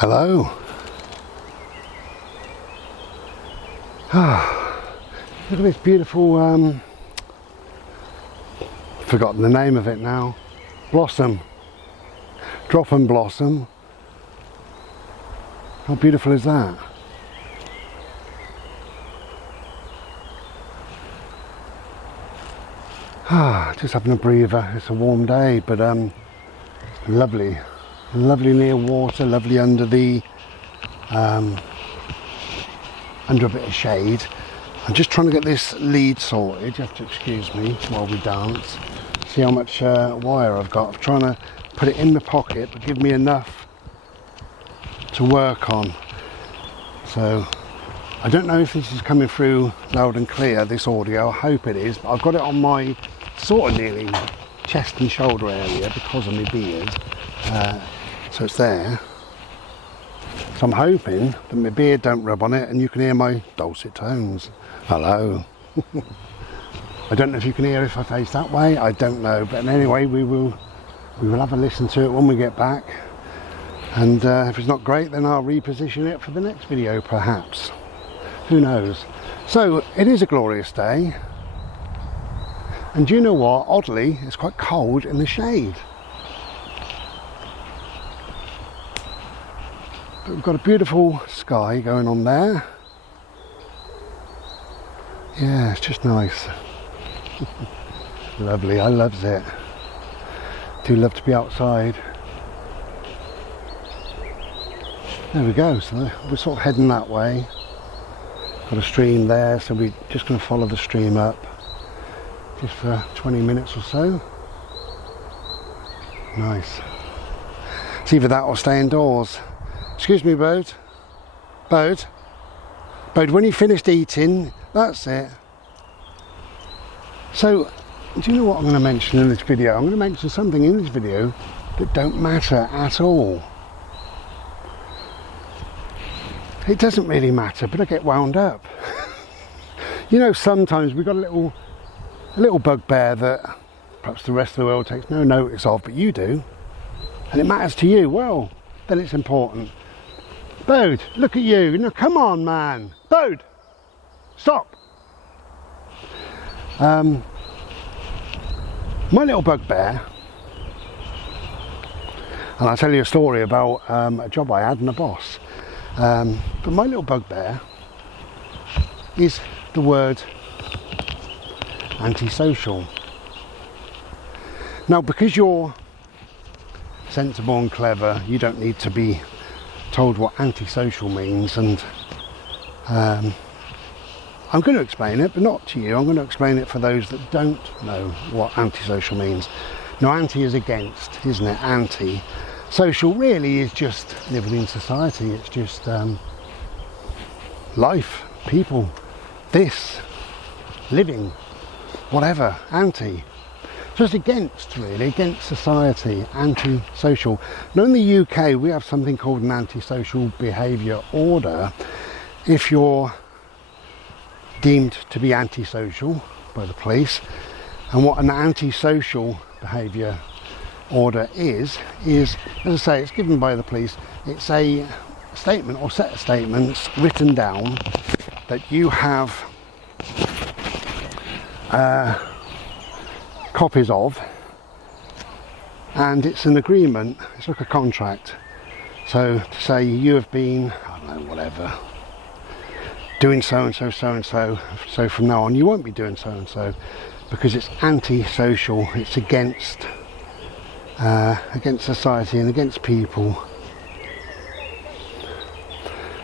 Hello. Look at this beautiful, forgotten the name of it now, blossom, drop and blossom. How beautiful is that? Just having a breather. It's a warm day, but lovely. Lovely near water, lovely under the under a bit of shade. I'm just trying to get this lead sorted. You have to excuse me while we dance. See how much wire I've got. I'm trying to put it in my pocket, but give me enough to work on. So I don't know if this is coming through loud and clear, this audio. I hope it is, but I've got it on my sort of nearly chest and shoulder area because of my beard. So it's there. So I'm hoping that my beard don't rub on it and you can hear my dulcet tones. Hello. I don't know if you can hear if I face that way. I don't know. But anyway, we will have a listen to it when we get back. And if it's not great, then I'll reposition it for the next video, perhaps. Who knows? So it is a glorious day. And do you know what? Oddly, it's quite cold in the shade. But we've got a beautiful sky going on there. Yeah, it's just nice. Lovely, I loves it. Do love to be outside. There we go, so we're sort of heading that way. Got a stream there, so we're just going to follow the stream up. Just for 20 minutes or so. Nice. It's either that or stay indoors. Excuse me, Bode. Bode. Bode, when you finished eating, that's it. So, do you know what I'm going to mention in this video? I'm going to mention something in this video that don't matter at all. It doesn't really matter, but I get wound up. You know, sometimes we've got a little bugbear that perhaps the rest of the world takes no notice of, but you do, and it matters to you. Well, then it's important. Bode, look at you. No, come on, man. Bode, stop. My little bugbear, and I'll tell you a story about a job I had and a boss. But my little bugbear is the word antisocial. Now, because you're sensible and clever, you don't need to be told what antisocial means, and I'm going to explain it, but not to you. I'm going to explain it for those that don't know what antisocial means. Now, anti is against, isn't it? Anti. Social really is just living in society. It's just life, people, this, living, whatever, anti. So it's against, really, against society, antisocial. Now in the UK we have something called an antisocial behaviour order. If you're deemed to be antisocial by the police, and what an antisocial behaviour order is, as I say, it's given by the police. It's a statement or set of statements written down that you have copies of, and it's an agreement. It's like a contract. So to say you have been, I don't know, whatever, doing so and so, so and so, so from now on you won't be doing so and so, because it's antisocial. It's against society and against people.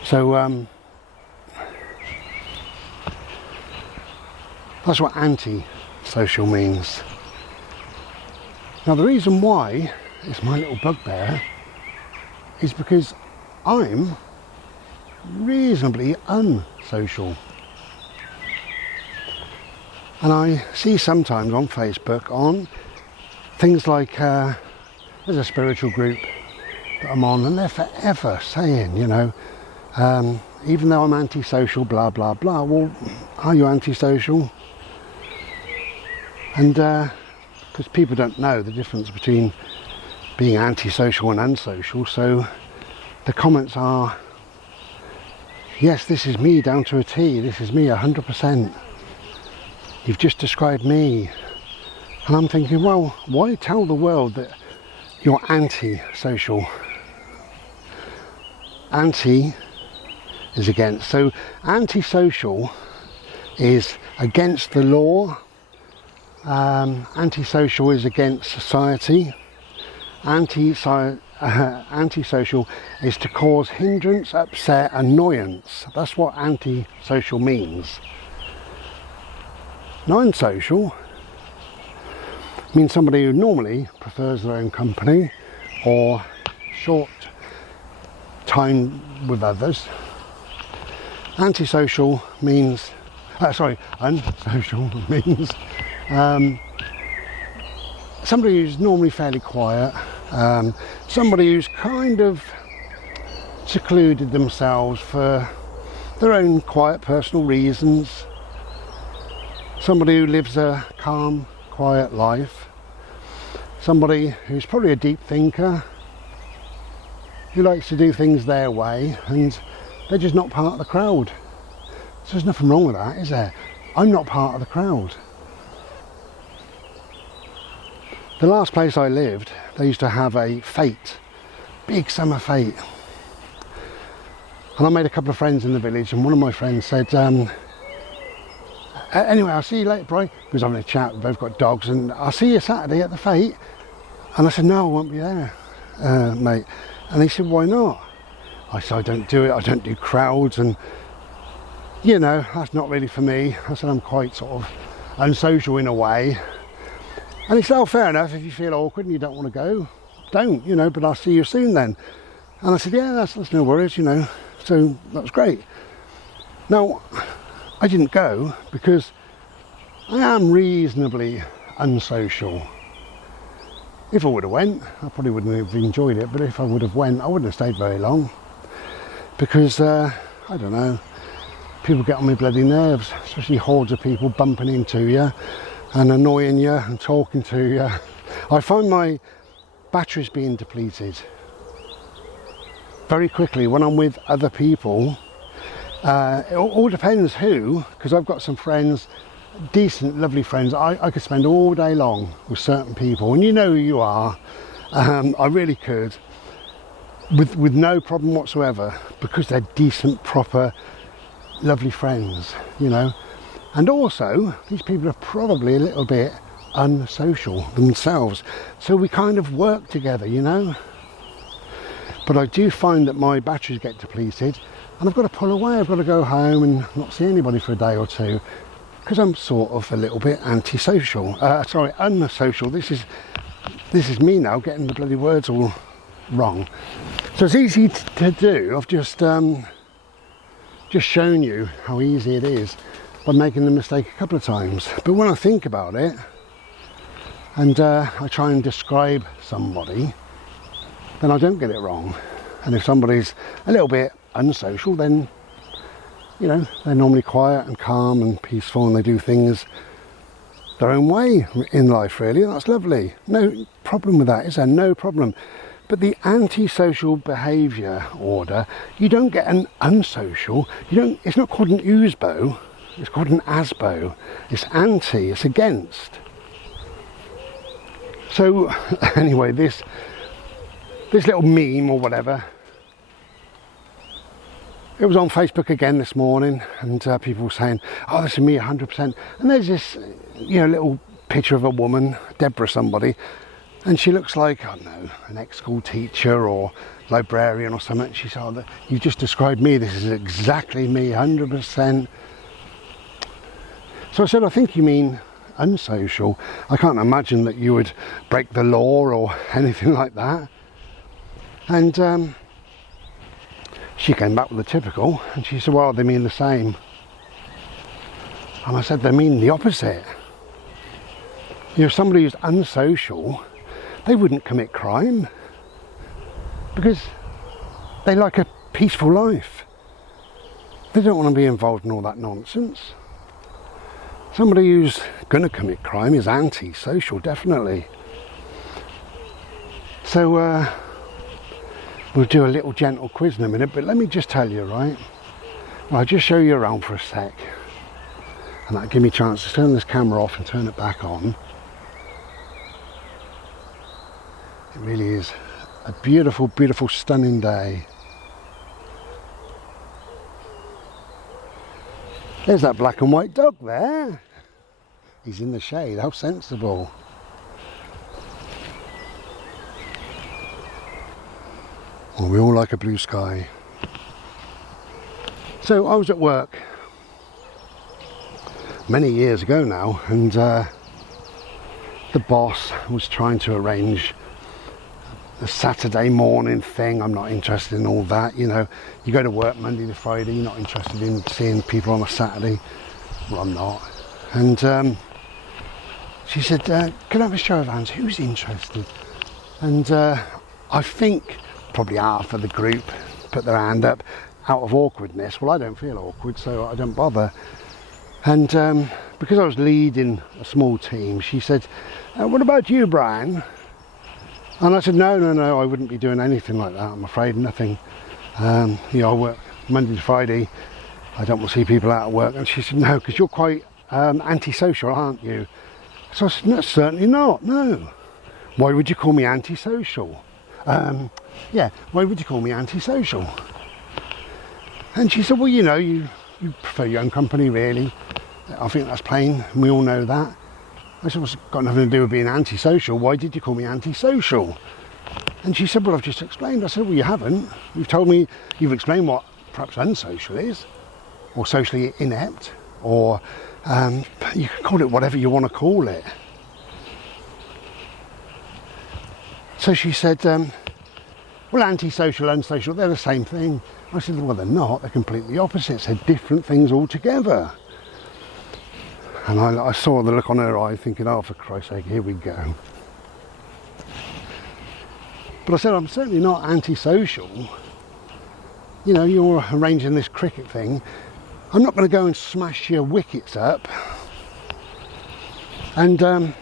So that's what anti-social means. Now the reason why it's my little bugbear is because I'm reasonably unsocial. And I see sometimes on Facebook on things like there's a spiritual group that I'm on, and they're forever saying, you know, even though I'm antisocial, blah blah blah. Well, are you antisocial? And because people don't know the difference between being antisocial and unsocial, so the comments are, yes, this is me down to a T, this is me 100%. You've just described me. And I'm thinking, well, why tell the world that you're anti-social? Anti is against. So antisocial is against the law. Antisocial is against society. Antisocial is to cause hindrance, upset, annoyance. That's what antisocial means. Non-social means somebody who normally prefers their own company or short time with others. Unsocial means somebody who's normally fairly quiet, somebody who's kind of secluded themselves for their own quiet personal reasons, somebody who lives a calm, quiet life, somebody who's probably a deep thinker, who likes to do things their way, and they're just not part of the crowd. So there's nothing wrong with that, is there? I'm not part of the crowd. The last place I lived, they used to have a fete, big summer fete. And I made a couple of friends in the village, and one of my friends said, anyway, I'll see you later, Brian. Because I'm having a chat, we've both got dogs, and I'll see you Saturday at the fete. And I said, no, I won't be there, mate. And he said, why not? I said, I don't do it, I don't do crowds, and you know, that's not really for me. I said, I'm quite sort of unsocial in a way. And he said, oh, fair enough, if you feel awkward and you don't want to go, don't, you know, but I'll see you soon then. And I said, yeah, that's no worries, you know. So that was great. Now, I didn't go because I am reasonably unsocial. If I would have went, I probably wouldn't have enjoyed it, but if I would have went, I wouldn't have stayed very long. Because, I don't know, people get on my bloody nerves, especially hordes of people bumping into you and annoying you and talking to you. I find my batteries being depleted very quickly when I'm with other people. It all depends who, because I've got some friends, decent, lovely friends. I could spend all day long with certain people, and you know who you are. I really could, with no problem whatsoever, because they're decent, proper, lovely friends, you know. And also, these people are probably a little bit unsocial themselves, so we kind of work together, you know. But I do find that my batteries get depleted, and I've got to pull away. I've got to go home and not see anybody for a day or two, because I'm sort of a little bit unsocial. This is me now getting the bloody words all wrong. So it's easy to do. I've just shown you how easy it is by making the mistake a couple of times. But when I think about it, and I try and describe somebody, then I don't get it wrong. And if somebody's a little bit unsocial, then, you know, they're normally quiet and calm and peaceful, and they do things their own way in life, really. And that's lovely. No problem with that, is there? No problem. But the antisocial behaviour order, you don't get an unsocial. It's not called an USBO, it's called an ASBO. It's anti, it's against. So anyway, this little meme or whatever, it was on Facebook again this morning, and people were saying, oh, this is me 100%. And there's this, you know, little picture of a woman, Deborah somebody, and she looks like, I don't know, an ex-school teacher or librarian or something. She said, oh, you just described me, this is exactly me, 100%. So I said, I think you mean unsocial. I can't imagine that you would break the law or anything like that. And she came back with the typical, and she said, well, they mean the same. And I said, they mean the opposite. You know, somebody who's unsocial, they wouldn't commit crime because they like a peaceful life. They don't want to be involved in all that nonsense. Somebody who's going to commit crime is anti-social, definitely. So We'll do a little gentle quiz in a minute, but let me just tell you, right? Well, I'll just show you around for a sec. And that'll give me a chance to turn this camera off and turn it back on. It really is a beautiful, beautiful, stunning day. There's that black and white dog there. He's in the shade, how sensible. Well, we all like a blue sky. So I was at work many years ago now, and the boss was trying to arrange a Saturday morning thing. I'm not interested in all that, you know. You go to work Monday to Friday, you're not interested in seeing people on a Saturday. Well, I'm not. And she said, can I have a show of hands? Who's interested? And I think probably half of the group put their hand up out of awkwardness. Well, I don't feel awkward, so I don't bother. And because I was leading a small team, she said, what about you, Brian? And I said, no, I wouldn't be doing anything like that, I'm afraid, nothing. You know, I work Monday to Friday, I don't want to see people out of work. And she said, no, because you're quite antisocial, aren't you? So I said, no, certainly not, no. Why would you call me antisocial? Yeah, why would you call me antisocial? And she said, well, you know, you prefer your own company, really. I think that's plain, and we all know that. I said, well, it's got nothing to do with being antisocial. Why did you call me antisocial? And she said, well, I've just explained. I said, well, you haven't. You've told me, you've explained what perhaps unsocial is, or socially inept, or you can call it whatever you want to call it. So she said, well, antisocial, unsocial, they're the same thing. I said, well, they're not. They're completely opposites. They're different things altogether. And I saw the look on her eye thinking, oh, for Christ's sake, here we go. But I said, I'm certainly not antisocial. You know, you're arranging this cricket thing. I'm not going to go and smash your wickets up. And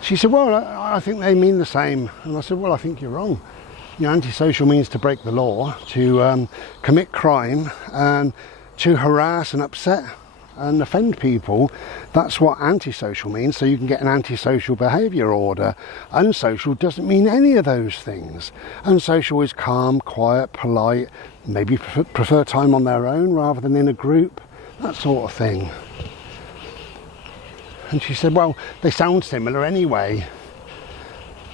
she said, well, I think they mean the same. And I said, well, I think you're wrong. You know, antisocial means to break the law, to commit crime, and to harass and upset and offend people. That's what antisocial means, so you can get an antisocial behaviour order. Unsocial doesn't mean any of those things. Unsocial is calm, quiet, polite, maybe prefer time on their own rather than in a group, that sort of thing. And she said, well, they sound similar anyway.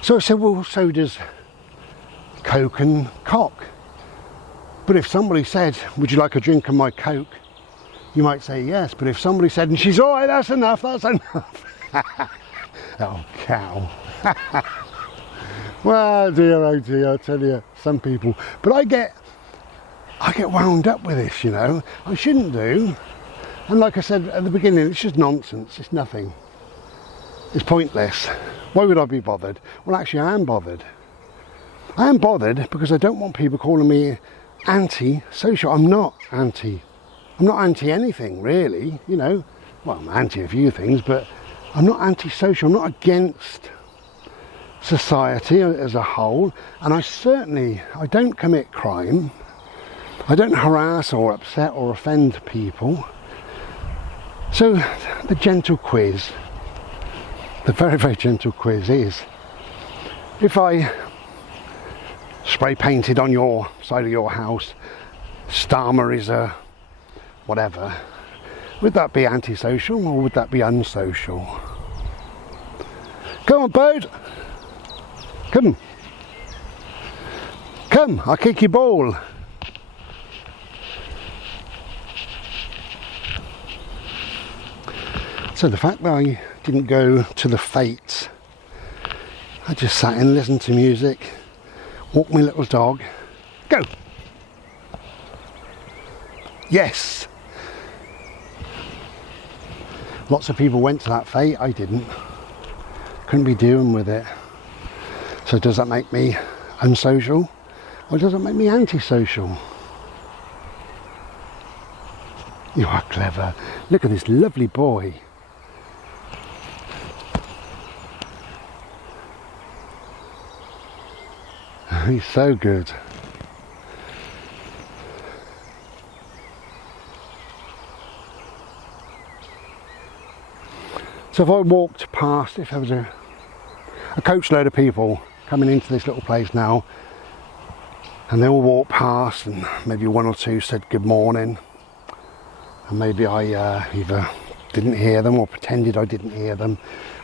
So I said, well, so does Coke and cock. But if somebody said, would you like a drink of my Coke? You might say yes, but if somebody said, and she's all right, that's enough, that's enough. Oh, cow. Well, dear, oh dear, I tell you, some people. But I get wound up with this, you know. I shouldn't do. And like I said at the beginning, it's just nonsense, it's nothing. It's pointless. Why would I be bothered? Well, actually, I am bothered. I am bothered because I don't want people calling me anti-social. I'm not anti anything, really, you know. Well, I'm anti a few things, but I'm not anti-social. I'm not against society as a whole. And I don't commit crime. I don't harass or upset or offend people. So the gentle quiz, the very, very gentle quiz is, if I spray painted on your side of your house, Star Marisa, whatever, would that be antisocial or would that be unsocial? Come on, Bode. Come. Come, I'll kick your ball. So the fact that I didn't go to the Fates, I just sat and listened to music, walked my little dog. Go! Yes! Lots of people went to that fete, I didn't. Couldn't be doing with it. So does that make me unsocial? Or does it make me antisocial? You are clever. Look at this lovely boy. He's so good. So if I walked past, if there was a coachload of people coming into this little place now, and they all walked past and maybe one or two said good morning, and maybe I either didn't hear them or pretended I didn't hear them,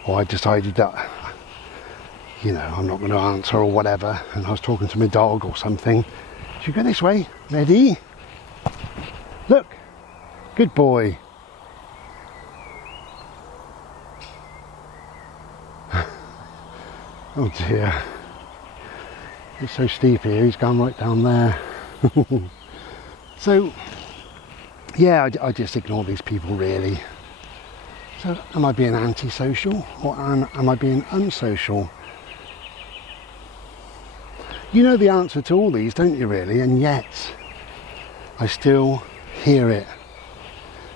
or I decided that, you know, I'm not going to answer or whatever, and I was talking to my dog or something. Should we go this way? Ready? Look, good boy. Oh dear, it's so steep here, he's gone right down there. So, yeah, I just ignore these people really. So, am I being antisocial or am I being unsocial? You know the answer to all these, don't you really? And yet, I still hear it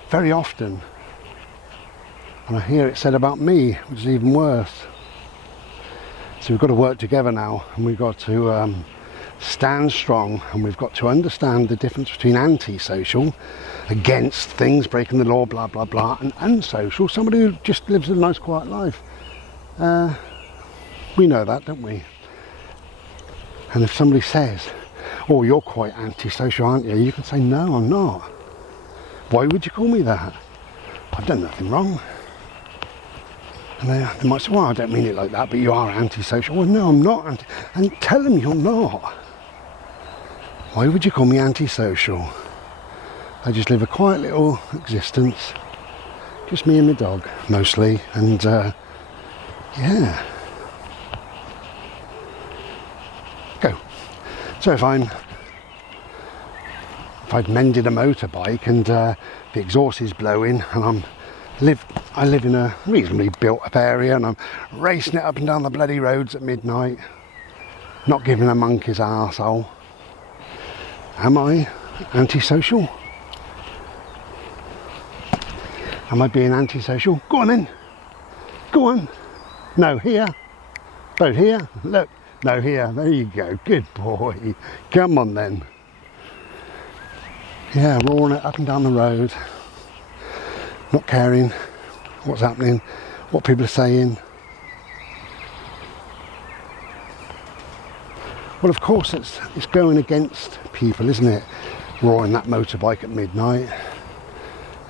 very often. And I hear it said about me, which is even worse. So we've got to work together now, and we've got to stand strong, and we've got to understand the difference between antisocial, against things, breaking the law, blah blah blah, and unsocial, somebody who just lives a nice quiet life. We know that, don't we? And if somebody says, oh, you're quite antisocial, aren't you? You can say, no, I'm not. Why would you call me that? I've done nothing wrong. And they might say, well, I don't mean it like that, but you are antisocial. Well, no, I'm not. And tell them you're not. Why would you call me antisocial? I just live a quiet little existence. Just me and my dog, mostly. And, yeah. Go. So if I've mended a motorbike and the exhaust is blowing and I live in a reasonably built up area and I'm racing it up and down the bloody roads at midnight, not giving a monkey's arsehole. Am I antisocial? Am I being antisocial? Go on then. Go on. No, here. Both here. Look. No, here. There you go. Good boy. Come on then. Yeah, roaring it up and down the road. Not caring what's happening, what people are saying. Well, of course, it's going against people, isn't it? Roaring that motorbike at midnight.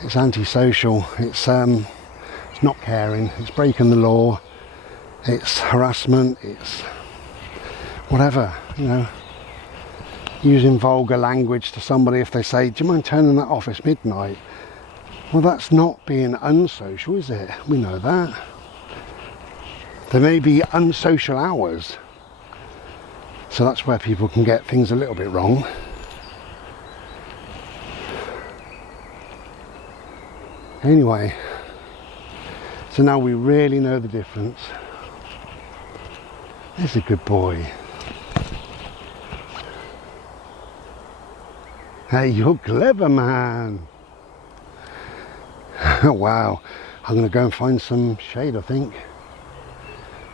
It's antisocial. It's not caring. It's breaking the law. It's harassment. It's whatever, you know. Using vulgar language to somebody if they say, do you mind turning that off? It's midnight. Well, that's not being unsocial, is it? We know that. There may be unsocial hours. So that's where people can get things a little bit wrong. Anyway, so now we really know the difference. There's a good boy. Hey, you're clever, man. Wow, I'm going to go and find some shade, I think.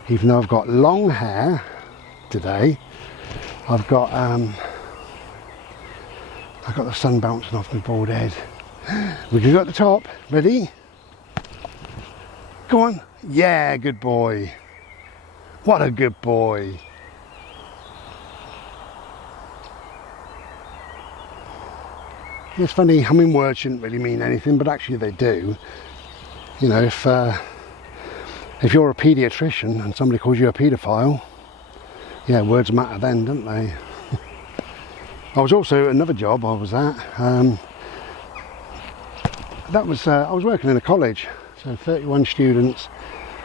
Even though I've got long hair today, I've got the sun bouncing off my bald head. We can go at the top. Ready? Go on. Yeah, good boy. What a good boy. It's funny, I mean, words shouldn't really mean anything, but actually they do. You know, if you're a paediatrician and somebody calls you a paedophile, yeah, words matter then, don't they? I was also, another job I was at, I was working in a college, so 31 students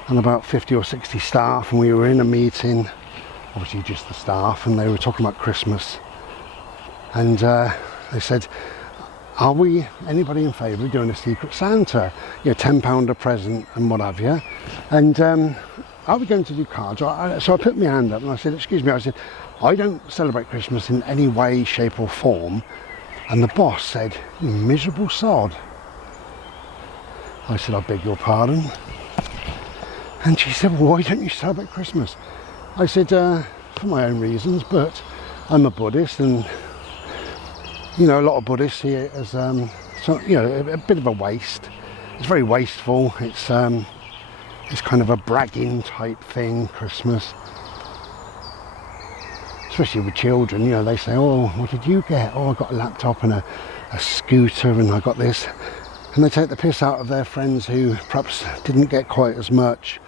and about 50 or 60 staff, and we were in a meeting, obviously just the staff, and they were talking about Christmas. And they said, are we, anybody in favour of doing a Secret Santa? You know, £10 a present and what have you. And are we going to do cards? So I put my hand up and I said, excuse me, I said, I don't celebrate Christmas in any way, shape or form. And the boss said, you miserable sod. I said, I beg your pardon. And she said, well, why don't you celebrate Christmas? I said, for my own reasons, but I'm a Buddhist, and you know, a lot of Buddhists see it as you know, a bit of a waste. It's very wasteful. It's kind of a bragging type thing, Christmas. Especially with children, you know, they say, oh, what did you get? Oh, I got a laptop and a scooter, and I got this. And they take the piss out of their friends who perhaps didn't get quite as much.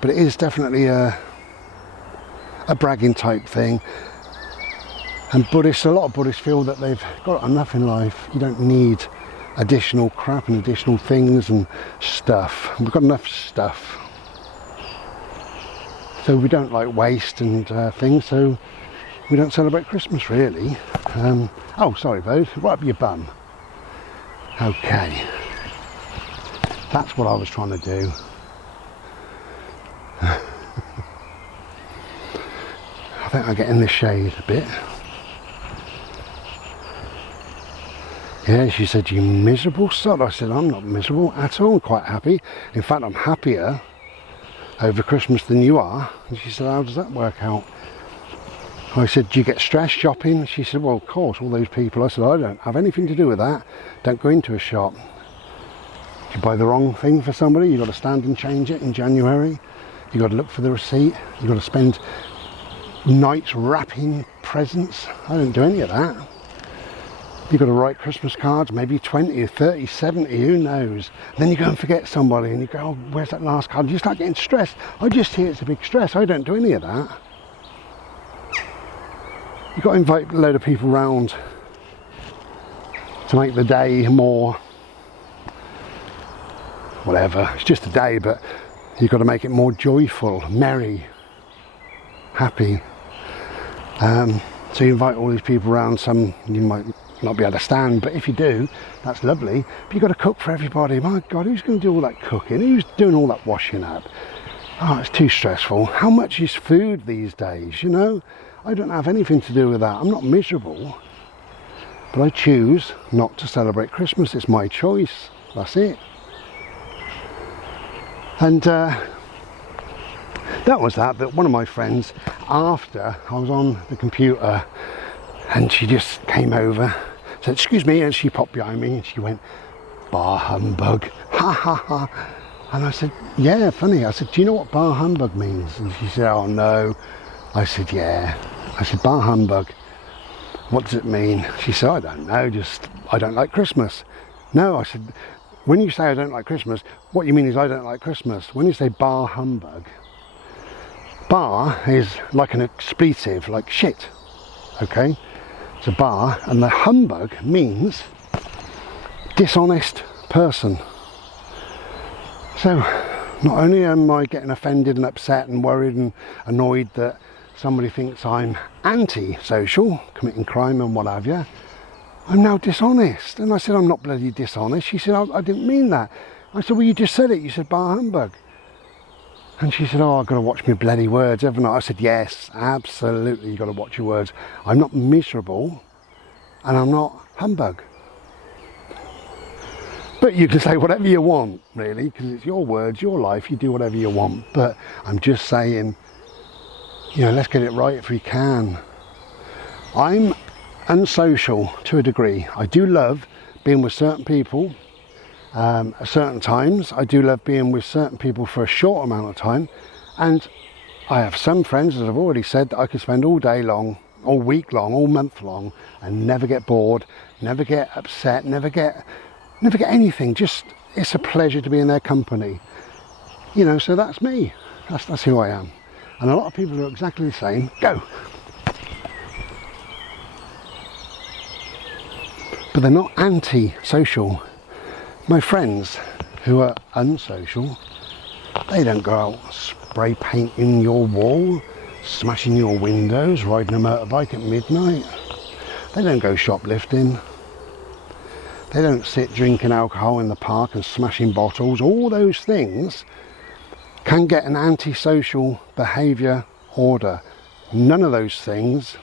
But it is definitely a bragging type thing. And Buddhists, a lot of Buddhists feel that they've got enough in life. You don't need additional crap and additional things and stuff. We've got enough stuff. So we don't like waste and things, so we don't celebrate Christmas really. Oh, sorry, Bode, right up your bum. Okay. That's what I was trying to do. I think I get in the shade a bit. Yeah, she said, you miserable sod. I said, I'm not miserable at all. I'm quite happy. In fact, I'm happier over Christmas than you are. And she said, how does that work out? I said, do you get stressed shopping? She said, well, of course, all those people. I said, I don't have anything to do with that. Don't go into a shop. If you buy the wrong thing for somebody, you've got to stand and change it in January. You've got to look for the receipt. You've got to spend nights wrapping presents. I don't do any of that. You've got to write Christmas cards, maybe 20, 30, 70, who knows. Then you go and forget somebody and you go, oh, where's that last card? You start getting stressed. I just hear it's a big stress. I don't do any of that. You've got to invite a load of people round to make the day more, whatever. It's just a day, but you've got to make it more joyful, merry, happy. So you invite all these people around. Some you might not be able to stand, but if you do, that's lovely. But you've got to cook for everybody. My God, who's going to do all that cooking? Who's doing all that washing up? Oh, it's too stressful. How much is food these days, you know? I don't have anything to do with that. I'm not miserable, but I choose not to celebrate Christmas. It's my choice. That's it. And that was that one of my friends, after I was on the computer, and she just came over, said, excuse me, and she popped behind me and she went, bar humbug, ha ha ha. And I said, yeah, funny. I said, do you know what bar humbug means? And she said, oh no. I said, yeah. I said, bar humbug, what does it mean? She said, I don't know, just I don't like Christmas. No, I said, when you say I don't like Christmas, what you mean is I don't like Christmas. When you say bar humbug, bar is like an expletive, like shit, okay? It's a bar, and the humbug means dishonest person. So not only am I getting offended and upset and worried and annoyed that somebody thinks I'm anti-social, committing crime and what have you, I'm now dishonest. And I said, I'm not bloody dishonest. She said, I didn't mean that. I said, well, you just said it. You said bar humbug. And she said, oh, I've got to watch my bloody words, haven't I? I said, yes, absolutely, you've got to watch your words. I'm not miserable, and I'm not humbug. But you can say whatever you want, really, because it's your words, your life, you do whatever you want. But I'm just saying, you know, let's get it right if we can. I'm unsocial to a degree. I do love being with certain people at certain times. I do love being with certain people for a short amount of time, and I have some friends, as I've already said, that I could spend all day long, all week long, all month long, and never get bored, never get upset, never get anything. Just, it's a pleasure to be in their company, you know. So that's me. That's who I am. And a lot of people are exactly the same. Go. But they're not anti-social. My friends who are unsocial, they don't go out spray painting your wall, smashing your windows, riding a motorbike at midnight. They don't go shoplifting. They don't sit drinking alcohol in the park and smashing bottles. All those things can get an antisocial behaviour order. None of those things,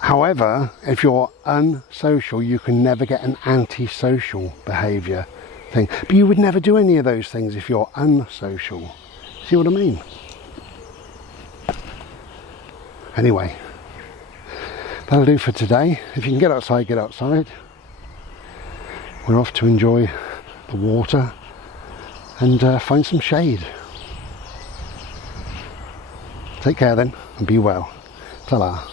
however, if you're unsocial, you can never get an antisocial behaviour thing. But you would never do any of those things if you're unsocial. See what I mean? Anyway, that'll do for today. If you can get outside, get outside. We're off to enjoy the water and find some shade. Take care then, and be well. Ta-la.